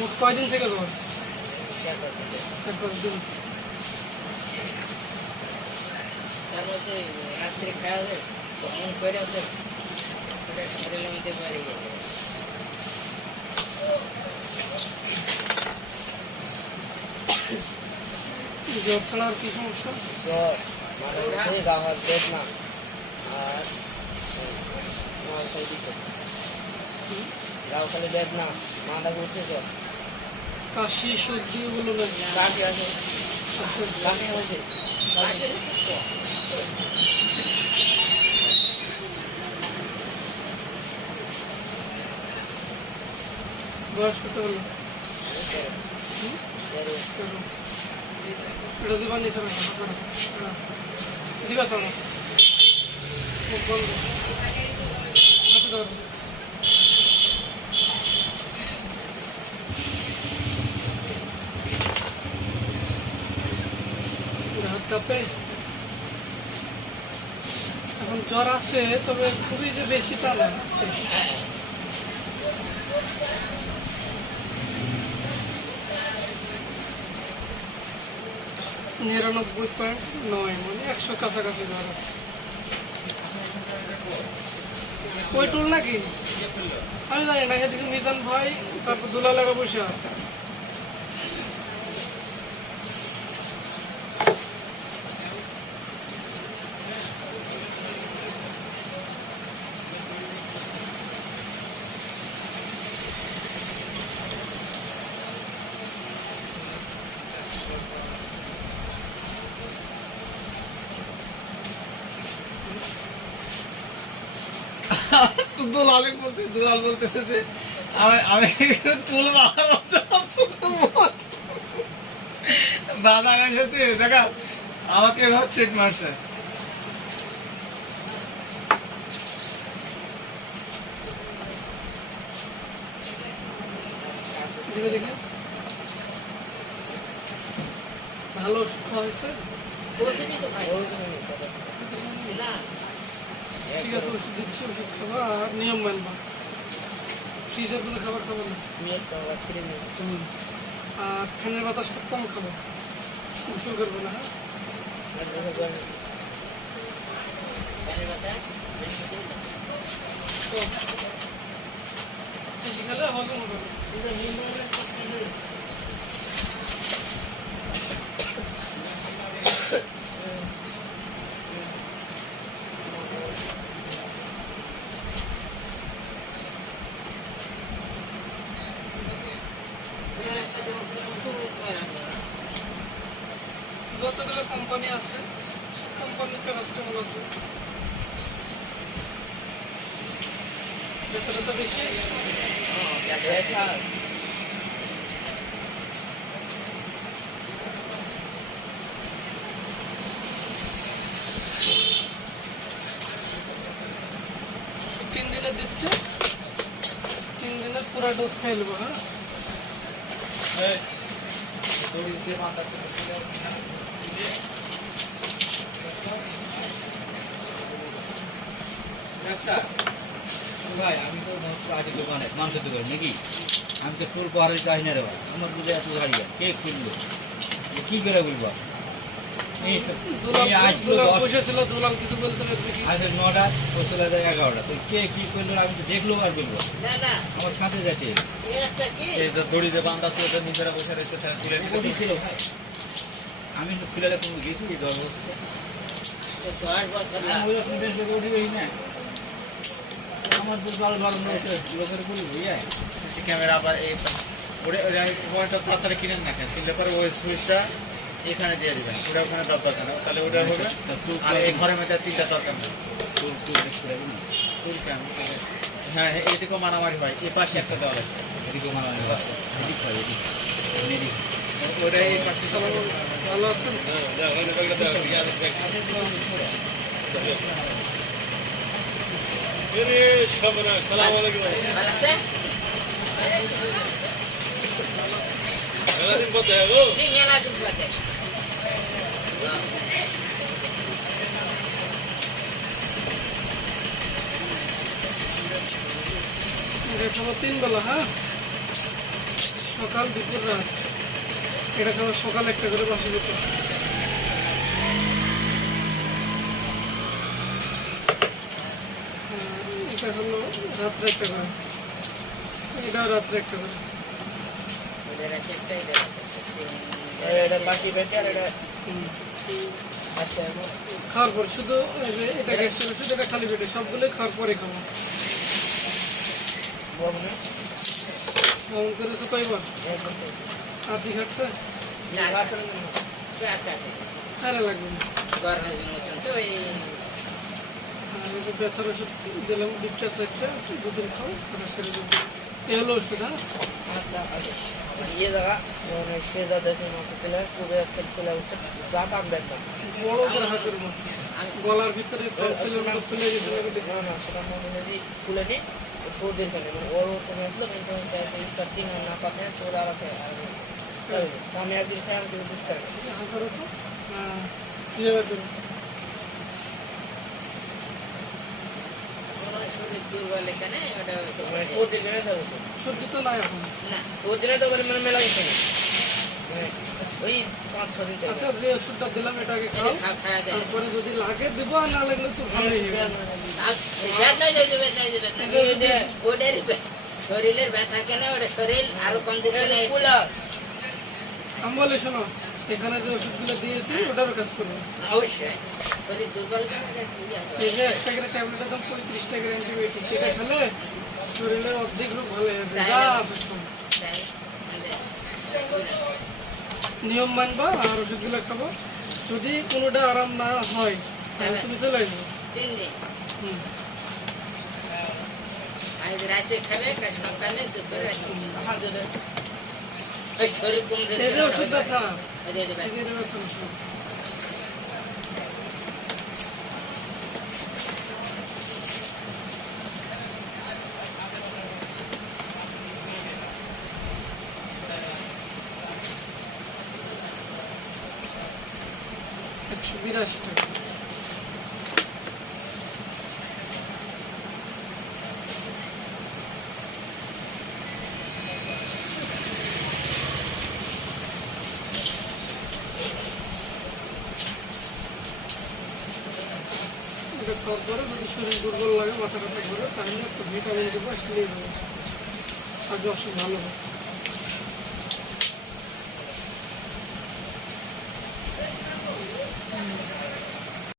মোট কয়দিন থেকে জ্বর? 4-5 দিন। তার মধ্যে রাত্রে খাওয়া যায় তখন করে আছে শরীরের মধ্যে বেড়ে যায়। জ্বর ছাড়া আর কি সমস্যা? জ্বর, মাথা গা হাত বেদনা আর গাও খালি বেদনা, মাথা ঘুরছে, জ্বর, কাশি, সর্দি এগুলো না? কাশি আছে, আচ্ছা, কাশি হয়েছে, বয়স কত হলো? এটা জীবন নিয়েছে না? ঠিক আছে, আমার মুখ বন্ধ, হাতে ধরো। হাত কাঁপে। এখন জ্বর আছে, তবে খুবই যে বেশি তা না। 99.9 মানে 100 কাছাকাছি জ্বর আছে। ওই টুল নাকি আমি জানি না। এদিকে মিজান ভাই, তারপর দুলা লাগা বসে আছে। দুলাল বলতেছে যে আমি চুল বাজার এসেছে দেখা আমাকে এবার ট্রিট মারছে। ভালো ওষুধ খাওয়া হয়েছে? ঠিক আছে, ওষুধ দিচ্ছি, ওষুধ খাবা আর নিয়ম মানবা। ফ্রিজের কোনো খাবার খাবো না, আর ফ্যানের বাতাস খুব কম খাবো, গোসল করবো না। বেশি খেলে হজম হবে। যতগুলো কোম্পানি আছে কোম্পানির প্যারাসিটামল আছে, ভেতরে তো বেশি। তিন দিনের দিচ্ছে, 3 দিনের পুরা ডোজ খাই নেবো। হ্যাঁ, ভাই আমি তো আছি দোকানে মাংসের দোকানে নাকি, আমি তো ফুল পাহাড়ে যাই না রে ভাই, আমার বুঝে এত গাড়ি কে কিনলো কি করে বলবো? আজ 9টা ও চলে যায় 11টা, তো কে কি করলো আমি তো দেখলো আর বলবো আমার সাথে যাচ্ছে দড়িতে বান্ধা নিজেরা বসে রয়েছে ছিল ভাই। আমি তো খুলে কোনো গেছি আমার তো জল গরম লোকের বলবো সিসি ক্যামেরা আবার এই তাড়াতাড়ি কিনে রাখেন, কিনলে পরে ওই সুইচটা এখানে দিয়ে দিবেন, ওটা ওখানে দরকার না, তাহলে ওটা হবে। আর এই ঘরের মধ্যে 3টা দরকার না। হ্যাঁ, এদিকেও মারামারি হয়, এই পাশে একটা দেওয়া আছে, এদিকেও মারামারি আছে, এদিক হয় এদিক ওটা এই পাশে। ভালো আছেন? সালাম আলাইকুম। মেলাদিন পথে গো খাবার 3 বেলা। হ্যাঁ, সকাল দুপুর রাত এটা খাবার সকালে একটা করে বাসি করতে এটা হলো রাত্রে একটা করে এটাও রাত্রে একটা করে ওদের রাতে একটা এটা এটা বাকি বেটে আর এটা হুম। আচ্ছা এখন খাওয়ার পর শুধু এই যে এটা গ্যাস ছিল শুধু এটা খালি পেটে সবগুলোই খাওয়ার পরে খাবো বলবো না এমন করেছে কয়বার একদম আছি খাটছে না রাখেন রাত আছে আরে লাগবে না গরমের দিন মতন তো ওই আর এই যে ব্যথার ওষুধ দিলাম দুধটা একটা দুদিন খাও তারপর সেরে দেবো এই হলো ওষুধ হ্যাঁ ये जगह मैंने 6000 देश में मात्र किला पूरे अच्छे किला उससे ज़्यादा हम बैठना বড় করে হাত করবো গলার ভিতরে টনসিলের মতো ফুলে গেছে ना ना সেটা মনে নেই খুলে নি 4 दिन चले मैंने और तो मैं इसलिए मैं तो कैसे इसका सिंह ना पासे चोरा रखे আমি একদিন খাই আমাকে বুঝতে পারি হাত করো তো যেভাবে করবো শরীর দুর্বল এখানে ওটা হয়তো মানে 4 दिन में था वो সর্দি তো নাই এখন না 4 दिन तो मैंने मेला गया মানে ওই 5-6 দিন আচ্ছা যে ওষুধটা দিলাম এটাকে এটা খাও খাওয়া যায় তারপরে যদি লাগে দেবো আর না লাগলে তো ভালোই হবে শরীরের ব্যথা কেন ওটা শরীর আরো কম দিতে নেই কুলা আমি বলি শোনো এখানে যে ওষুধগুলো দিয়েছি ওটারও কাজ করবো অবশ্যই শরীর দুর্বল কেন এটা ঠিক আছে এই যে 1 টাকার ট্যাবলেটের দাম 35 টাকার অ্যান্টিবায়োটিক এটা খেলে শরীরের অর্ধেক রোগ ভালো হয়ে যাবে যা আছে সব। তাই নিয়ম মানবা আর ওষুধগুলো খাবো যদি কোনোটা আরাম না হয় তাহলে তুমি চলে আসবো 3 দিন হুম। আজ রাতে খাবে কাল সকালে দুপুরে হাত দে ওই শরীর কম দিতে এই যে ওষুধ ব্যথা এই যে এই ব্যথা যে এটা ব্যথা না। $182 টাকা এটা খাওয়ার পরে যদি শরীর দুর্বল লাগে মাথা ব্যথা ঘুরে তাহলে একটু ভিটামিন দেবো আসলেই হবে আর অসুখ ভালো হবে